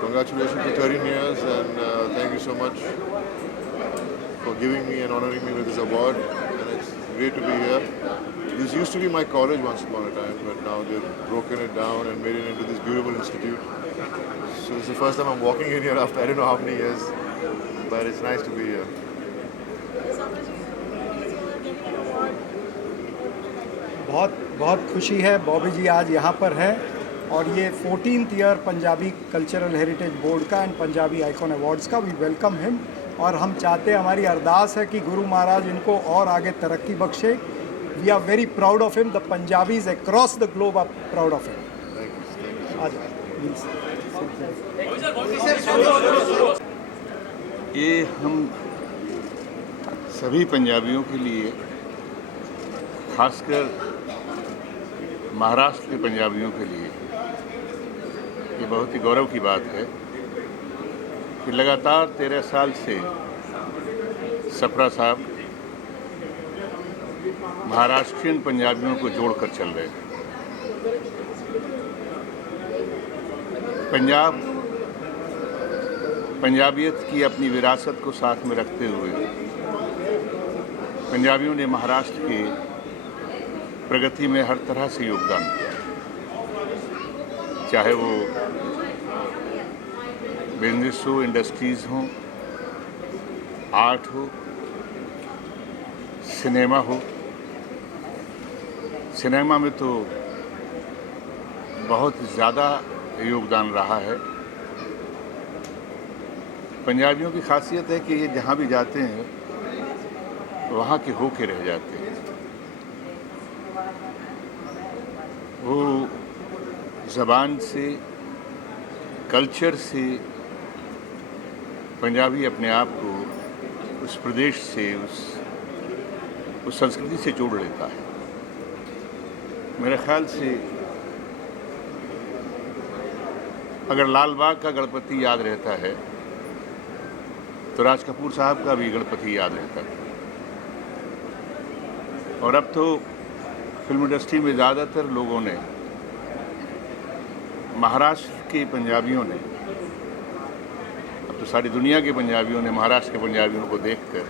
congratulations to 13 years and thank you so much for giving me and honoring me with this award. And it's great to be here. This used to be my college once upon a time, but now they've broken it down and made it into this beautiful institute. So it's the first time I'm walking in here after I don't know how many years, but it's nice to be here. बहुत बहुत खुशी है बॉबी जी आज यहाँ पर है और ये 14th year Punjabi cultural heritage board का एंड पंजाबी आइकॉन अवार्ड्स का वी वेलकम हिम और हम चाहते हैं, हमारी अरदास है कि गुरु महाराज इनको और आगे तरक्की बख्शे. We are very proud of him. The Punjabis across the globe are proud of him. ये हम सभी पंजाबियों के लिए, खासकर महाराष्ट्र के पंजाबियों के लिए ये बहुत ही गौरव की बात है कि लगातार 13 साल से सप्रा साहब महाराष्ट्रियन पंजाबियों को जोड़कर चल रहे हैं. पंजाब पंजाबियत की अपनी विरासत को साथ में रखते हुए पंजाबियों ने महाराष्ट्र की प्रगति में हर तरह से योगदान दिया, चाहे वो बिजनेस हो, इंडस्ट्रीज़ हो, आर्ट हो, सिनेमा हो. सिनेमा में तो बहुत ज़्यादा योगदान रहा है. पंजाबियों की खासियत है कि ये जहाँ भी जाते हैं वहाँ के होके रह जाते हैं. वो ज़बान से, कल्चर से पंजाबी अपने आप को उस प्रदेश से, उस संस्कृति से जोड़ लेता है. मेरे ख्याल से अगर लाल बाग का गणपति याद रहता है तो राज कपूर साहब का भी गणपति याद रहता है. और अब तो फिल्म इंडस्ट्री में ज़्यादातर लोगों ने, महाराष्ट्र के पंजाबियों ने, अब तो सारी दुनिया के पंजाबियों ने महाराष्ट्र के पंजाबियों को देखकर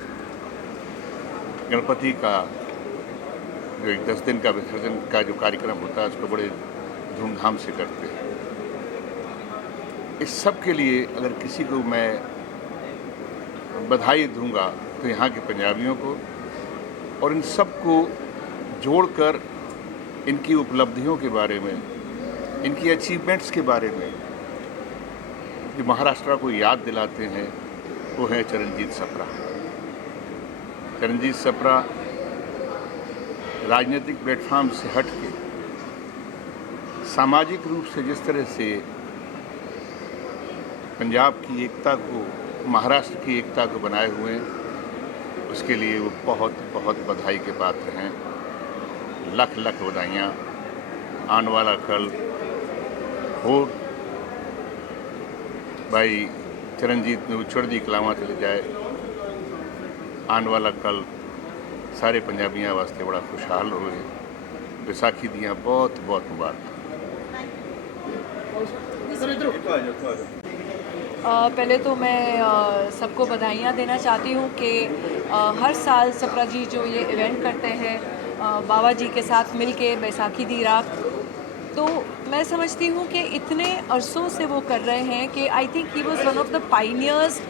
गणपति का जो एक 10 दिन का विसर्जन का जो कार्यक्रम होता है उसको बड़े धूमधाम से करते हैं. इस सब के लिए अगर किसी को मैं बधाई दूंगा तो यहाँ के पंजाबियों को, और इन सब को जोड़कर इनकी उपलब्धियों के बारे में, इनकी अचीवमेंट्स के बारे में जो महाराष्ट्र को याद दिलाते हैं वो है चरणजीत सप्रा. चरणजीत सप्रा राजनीतिक प्लेटफॉर्म से हट के सामाजिक रूप से जिस तरह से पंजाब की एकता को, महाराष्ट्र की एकता को बनाए हुए हैं, उसके लिए वो बहुत बहुत बधाई के पात्र हैं. लख लख बधाइयाँ. आने वाला कल हो भाई चरणजीत ने चढ़दी कलावां चले जाए. आने वाला कल सारे पंजाबियों वास्ते बड़ा खुशहाल होए. विसाखी दियाँ बहुत बहुत मुबारक. पहले तो मैं सबको बधाइयाँ देना चाहती हूँ कि हर साल सप्रा जी जो ये इवेंट करते हैं बाबा जी के साथ मिल के बैसाखी दी रात, तो मैं समझती हूँ कि इतने अरसों से वो कर रहे हैं कि I think he was one of the pioneers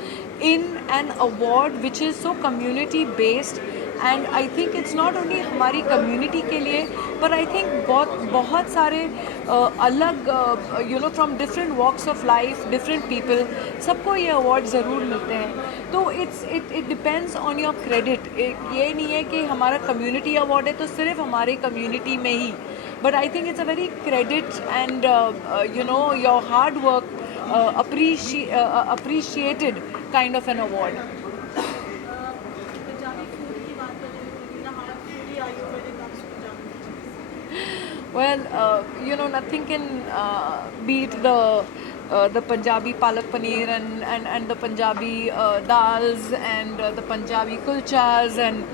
in an award which is so community based. And I think it's not only हमारी कम्युनिटी के लिए, पर आई थिंक बहुत सारे अलग from different walks of life, different people, सबको ये award ज़रूर मिलते हैं. तो it depends on your credit. ये नहीं है कि हमारा कम्युनिटी अवार्ड है तो सिर्फ हमारे कम्युनिटी में ही, but I think it's a very credit and your hard work appreciated kind of an award. Well, nothing can beat the Punjabi palak paneer and the Punjabi dals and the Punjabi kulchas, and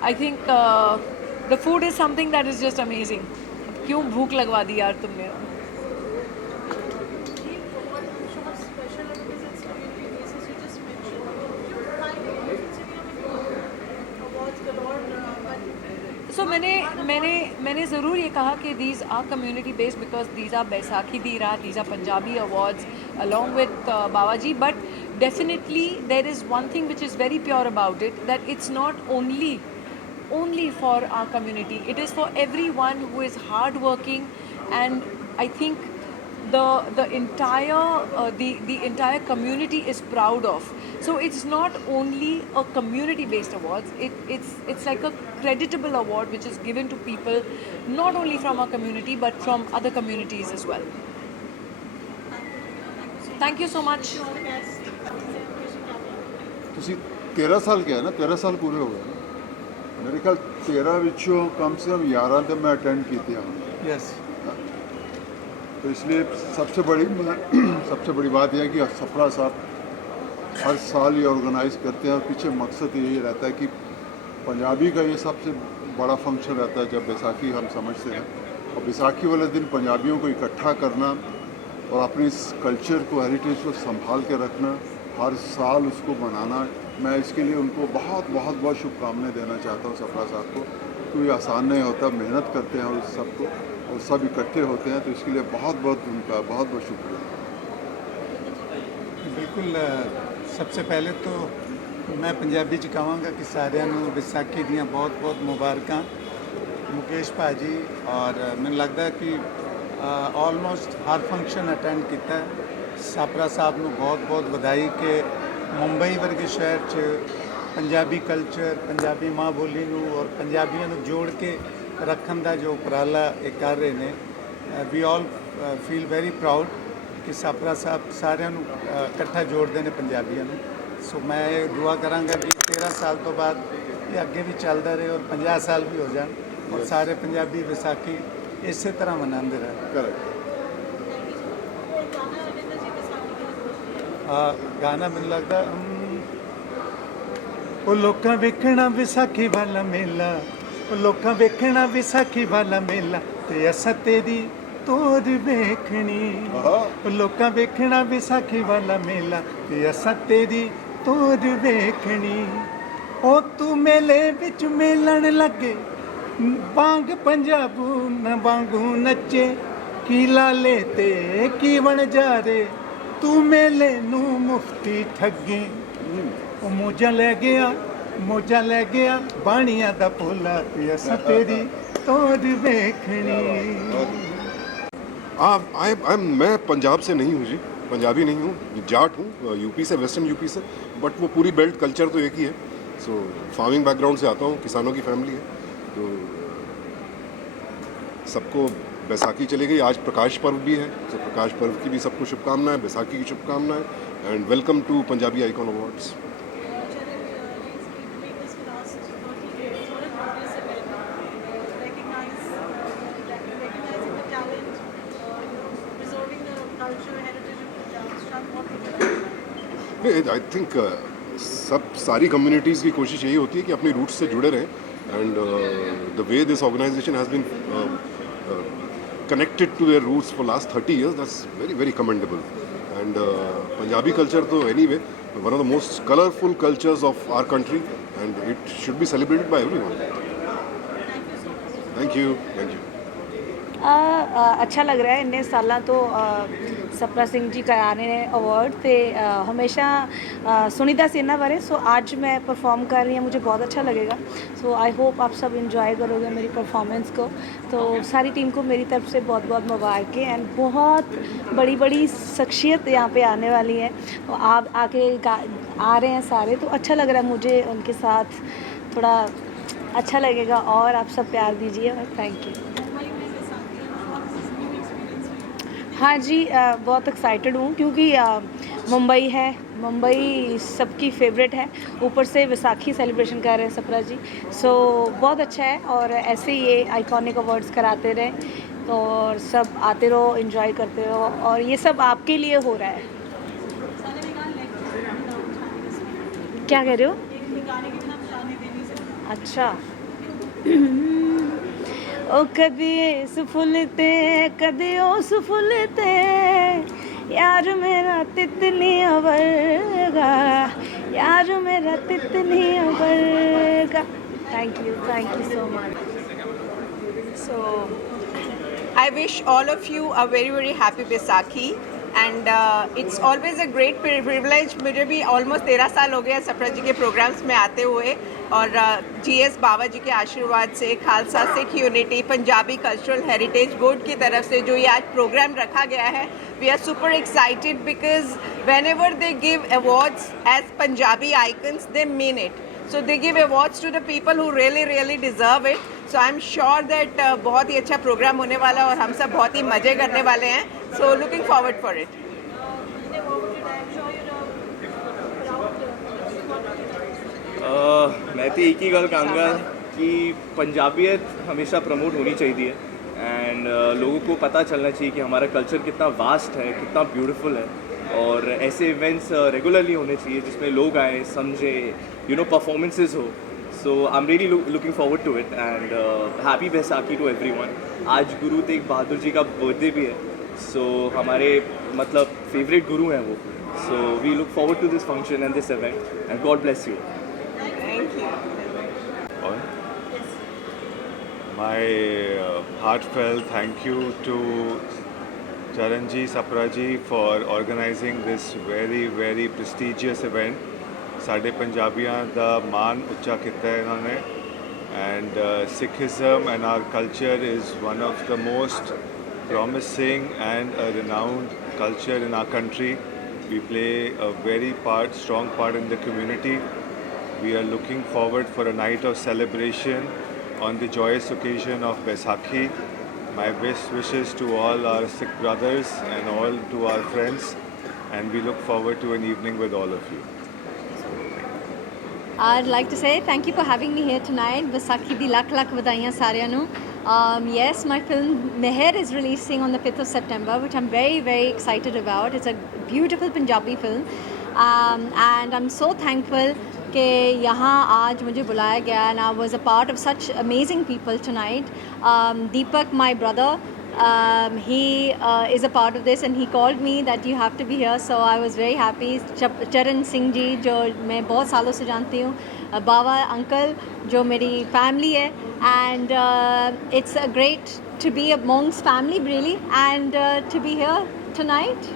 I think the food is something that is just amazing. क्यों भूख लगवा दी यार तुमने. मैंने ज़रूर ये कहा कि these are community based because these are Baisakhi Di Raat, these are Punjabi awards along with Babaji, but definitely there is one thing which is very pure about it, that it's not only for our community, it is for everyone who is hardworking, and I think the entire community is proud of. So it's not only a community based awards, it's like a creditable award which is given to people not only from our community but from other communities as well. Thank you so much. ਤੁਸੀਂ 13 ਸਾਲ ਕਿਹਾ ਨਾ, 13 ਸਾਲ ਪੂਰੇ ਹੋ ਗਏ ਮੇਰੇ ਖਿਆਲ 13 ਵਿੱਚੋਂ कम से कम 11 ਤੇ मैं अटेंड ਕੀਤੇ ਹਨ। यस। तो इसलिए सबसे बड़ी बात यह है कि सफरा साहब हर साल ये ऑर्गेनाइज करते हैं और पीछे मकसद यही रहता है कि पंजाबी का ये सबसे बड़ा फंक्शन रहता है जब बैसाखी हम समझते हैं, और बैसाखी वाले दिन पंजाबियों को इकट्ठा करना और अपने इस कल्चर को, हेरिटेज को संभाल के रखना, हर साल उसको मनाना, मैं इसके लिए उनको बहुत बहुत बहुत शुभकामनाएं देना चाहता हूँ सफरा साहब को। कोई आसान नहीं होता, मेहनत करते हैं और सबको और सब इकट्ठे होते हैं, तो इसके लिए बहुत बहुत उनका बहुत बहुत शुक्रिया। बिल्कुल। सबसे पहले तो मैं पंजाबी च कहांगा कि सारिਆਂ ਨੂੰ ਵਿਸਾਖੀ ਦੀਆਂ ਬਹੁਤ-ਬਹੁਤ ਮੁਬਾਰਕਾਂ। मुकेश भाजी और मैंने लगता है कि ऑलमोस्ट हर फंक्शन अटेंड किया। सापरा साहब ਨੂੰ बहुत-बहुत ਵਧਾਈ कि मुंबई वर्गे शहर च पंजाबी कल्चर, पंजाबी माँ बोली ਨੂੰ और पंजाबियों ਨੂੰ जोड़ के रखन का जो उपराला कर रहे हैं। We all feel very proud कि सापरा साहब सारिਆਂ ਨੂੰ इकट्ठा जोड़ते हैं पंजाबियों ਨੂੰ। सो मैं दुआ करांगा कि 13 साल तो बाद ये अगे भी चलता रहे और 50 साल भी हो जाए और सारे पंजाबी विसाखी इस तरह मनाते रहे। गाना मैंने लगता वो लोकां वेखना विसाखी वाला मेला, वो लोकां वेखना विसाखी वाला मेला ते असां तेरी तोर वेखनी। वो लोकां वेखना विसाखी वाला मेला ते असां तेरी तोर वेखनी। ओ तू मेले विच मेलण लगे बांग पंजाबू न वांगू नचे, की लाले ते की बन जा रे तू मेले नू मुफ्ती ठगे। ओ मौजा ले गया बाणिया दा पोला ते असां तेरी तोर वेखनी। मैं पंजाब से नहीं हूँ जी, पंजाबी नहीं हूँ, जाट हूँ, यूपी से, वेस्टर्न यूपी से, बट वो पूरी बेल्ट कल्चर तो एक ही है। सो फार्मिंग बैकग्राउंड से आता हूँ, किसानों की फैमिली है। तो सबको बैसाखी चली गई, आज प्रकाश पर्व भी है, तो प्रकाश पर्व की भी सबको शुभकामनाएं, बैसाखी की शुभकामनाएं, and welcome to Punjabi icon awards. I think सारी कम्युनिटीज़ की कोशिश यही होती है कि अपनी रूट्स से जुड़े रहें, and the way this organisation has been connected to their roots for last 30 years, that's very very commendable. And Punjabi culture तो anyway one of the most colorful cultures of our country, and it should be celebrated by everyone. Thank you. अच्छा लग रहा है इन्ने साल तो सपरा सिंह जी करा रहे हैं अवार्ड तो हमेशा सुनीता से इन्ना बारे। सो आज मैं परफॉर्म कर रही हूँ, मुझे बहुत अच्छा लगेगा। सो आई होप आप सब इंजॉय करोगे मेरी परफॉर्मेंस को। तो सारी टीम को मेरी तरफ से बहुत बहुत मुबारकें, एंड बहुत बड़ी बड़ी शख्सियत यहाँ पे आने वाली है। तो आप आके आ रहे हैं सारे, तो अच्छा लग रहा है मुझे उनके साथ, थोड़ा अच्छा लगेगा। और आप सब प्यार दीजिए और थैंक यू। हाँ जी, बहुत एक्साइटेड हूँ क्योंकि मुंबई है, मुंबई सबकी फेवरेट है, ऊपर से वैसाखी सेलिब्रेशन कर रहे हैं सपरा जी। सो बहुत अच्छा है, और ऐसे ही ये आइकॉनिक अवार्ड्स कराते रहें, तो और सब आते रहो, एंजॉय करते रहो, और ये सब आपके लिए हो रहा है। क्या कह रहे हो? अच्छा। ओ कदी इस फुल ते कदी उस फुल ते यार मेरा तितलियां वर्गा, यार मेरा तितलियां वर्गा। Thank you so much. So, I wish all of you a very, very happy Baisakhi. And it's always a great privilege. मुझे भी almost 13 साल हो गया सप्रा जी के प्रोग्राम्स में आते हुए, और GS बाबा जी के आशीर्वाद से, Khalsa Sikh unity Punjabi cultural heritage board की तरफ से जो ये आज प्रोग्राम रखा गया है, we are super excited because whenever they give awards as Punjabi icons, they mean it. So they give awards to the people who really, really deserve it. So I'm sure that बहुत ही अच्छा programme होने वाला है और हम सब बहुत ही मज़े करने वाले हैं. So looking forward for it. मैं तो एक ही गल कहूँगा कि पंजाबियत हमेशा प्रमोट होनी चाहिए एंड लोगों को पता चलना चाहिए कि हमारा कल्चर कितना वास्ट है, कितना ब्यूटीफुल है, और ऐसे इवेंट्स रेगुलरली होने चाहिए जिसमें लोग आए, समझे, परफॉर्मेंसेस हो. So I am really looking forward to it and happy Baisakhi to everyone. आज गुरु तेग बहादुर जी का बर्थडे भी है, सो हमारे मतलब फेवरेट गुरु हैं वो. So we look forward to this function and this event and God bless you. Thank you. My heartfelt thank you to Charanji Sapraji for organizing this very, very prestigious event. साढ़े पंजाबियां दा मान उच्चा किया है इन्होंने, and Sikhism and our culture is one of the most promising and a renowned culture in our country. We play a very strong part in the community. We are looking forward for a night of celebration on the joyous occasion of Baisakhi. My best wishes to all our Sikh brothers and all to our friends, and we look forward to an evening with all of you. I'd like to say thank you for having me here tonight. Baisakhi di lakh vadaiyan ਸਾਰਿਆਂ ਨੂੰ. Yes, my film Meher is releasing on the 5th of September, which I'm very, very excited about. It's a beautiful Punjabi film, and I'm so thankful कि यहाँ आज मुझे बुलाया गया, and I was a part of such amazing people tonight. Deepak, my brother, he is a part of this and he called me that you have to be here, so I was very happy. Charan Singh ji जो मैं बहुत सालों से जानती हूँ, बाबा uncle जो मेरी family है, and it's a great to be amongst family really, and to be here tonight.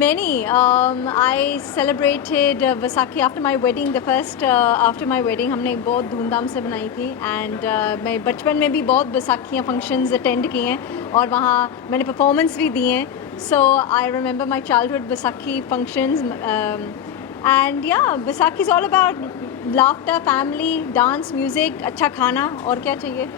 Many. I celebrated Vaisakhi after my wedding. The first after my wedding हमने बहुत धूमधाम से बनाई थी, and मैं बचपन में भी बहुत बैसाखियाँ फंक्शंस अटेंड किए हैं और वहाँ मैंने परफॉर्मेंस भी दिए हैं. So I remember my childhood Vaisakhi functions, and yeah, Vaisakhi is all about laughter, family, dance, music, अच्छा खाना, और क्या चाहिए.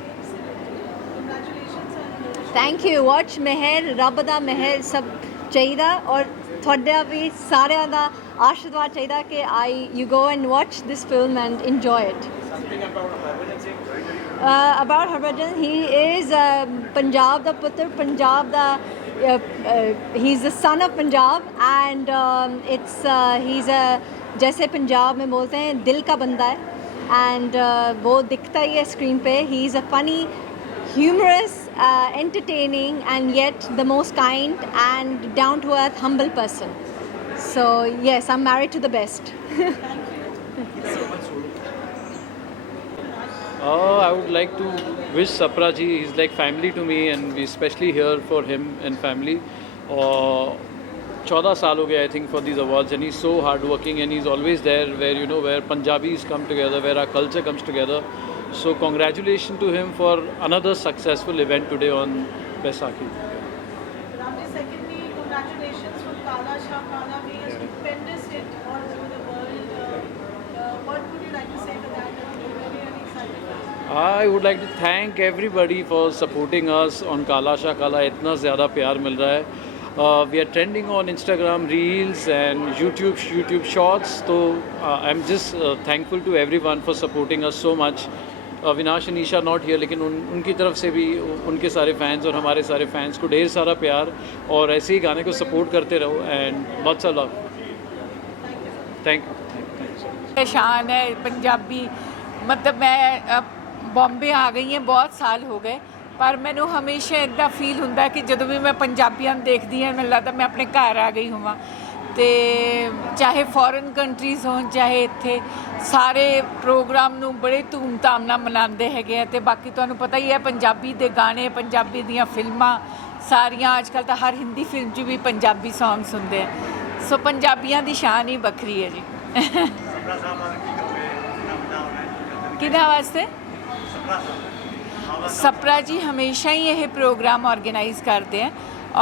Thank you. Watch Meher, Rabb da Meher सब चाहिए, और थोड़ा भी सारे दा आशीर्वाद चाहिए कि you go and watch this film and enjoy it. About Harbhajan, he is Punjab da putter, Punjab da he's the son of Punjab, and he's a जैसे पंजाब में बोलते हैं दिल का बंदा है, and वो दिखता ही है स्क्रीन पे. he is a funny, humorous, entertaining, and yet the most kind and down to earth, humble person. So yes, I'm married to the best. I would like to wish Sapra ji, he's like family to me, and we especially here for him and family. 14 साल हो गया I think for these awards, and he's so hardworking, and he's always there where where Punjabis come together, where our culture comes together. So congratulations to him for another successful event today on Baisakhi. Ramji, secondly, congratulations from Kala Shah. Kala made a stupendous hit all over the world. What would you like to say for that? We're very, very excited for this. I would like to thank everybody for supporting us on Kala Shah Kala. इतना ज़्यादा प्यार मिल रहा है. We are trending on Instagram Reels and YouTube Shorts. So I'm just thankful to everyone for supporting us so much. Avinash and Isha not here, लेकिन उनकी तरफ से भी उनके सारे फैंस और हमारे सारे फैंस को ढेर सारा प्यार, और ऐसे ही गाने को सपोर्ट करते रहो, and lots of love. Thank you. शान है पंजाबी, मतलब मैं बॉम्बे आ गई हैं बहुत साल हो गए, पर मैनू हमेशा इदा फील होंदा कि जदों भी मैं पंजाबियां देखदी हां, मैनूं लगदा मैं अपने घर आ गई होवां. ਤੇ ਚਾਹੇ ਫੋਰਨ ਕੰਟਰੀਜ਼ ਹੋਣ ਚਾਹੇ ਇੱਥੇ ਸਾਰੇ ਪ੍ਰੋਗਰਾਮ ਨੂੰ ਬੜੇ ਧੂਮਧਾਮ ਨਾਲ ਮਨਾਉਂਦੇ ਹੈਗੇ ਆ। ਤੇ ਬਾਕੀ ਤੁਹਾਨੂੰ ਪਤਾ ਹੀ ਹੈ ਪੰਜਾਬੀ ਦੇ ਗਾਣੇ, ਪੰਜਾਬੀ ਦੀਆਂ ਫਿਲਮਾਂ ਸਾਰੀਆਂ, ਅੱਜ ਕੱਲ੍ਹ ਤਾਂ ਹਰ ਹਿੰਦੀ ਫਿਲਮ 'ਚ ਵੀ ਪੰਜਾਬੀ ਸੌਂਗਸ ਹੁੰਦੇ ਆ। ਸੋ ਪੰਜਾਬੀਆਂ ਦੀ ਸ਼ਾਨ ਹੀ ਵੱਖਰੀ ਹੈ ਜੀ। ਕਿਹਨਾਂ ਵਾਸਤੇ? सप्रा जी हमेशा ही यह प्रोग्राम ऑर्गेनाइज़ करते हैं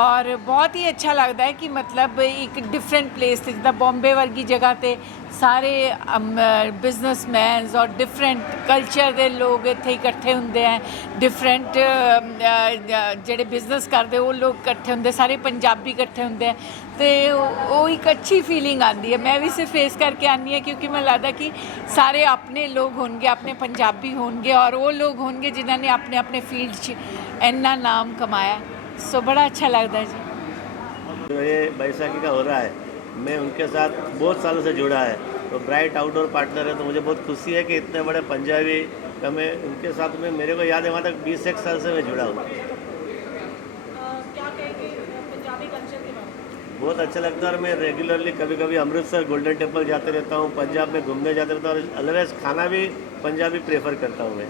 और बहुत ही अच्छा लगता है कि मतलब एक डिफरेंट प्लेस से जिदा बॉम्बे वर्गी जगह पे सारे बिजनेसमैनस और डिफरेंट कल्चर के लोग इत्थे इकट्ठे होंगे हैं, डिफरेंट जेडे बिजनेस करते वो लोग इकट्ठे होंगे, सारे पंजाबी इकट्ठे होंगे हैं तो वो एक अच्छी फीलिंग आती है। मैं भी सिर्फ फेस करके आनी है क्योंकि मैं लगता कि सारे अपने लोग होंगे, अपने पंजाबी होंगे और वो लोग होंगे जिन्होंने अपने अपने फील्ड इन्ना नाम कमाया। सो बड़ा अच्छा लगता है जी। जो ये बैसाखी का हो रहा है, मैं उनके साथ बहुत सालों से जुड़ा है, तो ब्राइट आउटडोर पार्टनर है, तो मुझे बहुत खुशी है कि इतने बड़े पंजाबी का मैं उनके साथ में, मेरे को याद है वहाँ तक 20 साल से मैं जुड़ा हूँ। क्या कहेंगे पंजाबी कल्चर के बारे में? बहुत अच्छा लगता है और मैं रेगुलरली कभी कभी अमृतसर गोल्डन टेम्पल जाते रहता हूँ, पंजाब में घूमने जाते रहता हूँ और ऑलवेज खाना भी पंजाबी प्रेफर करता हूँ मैं।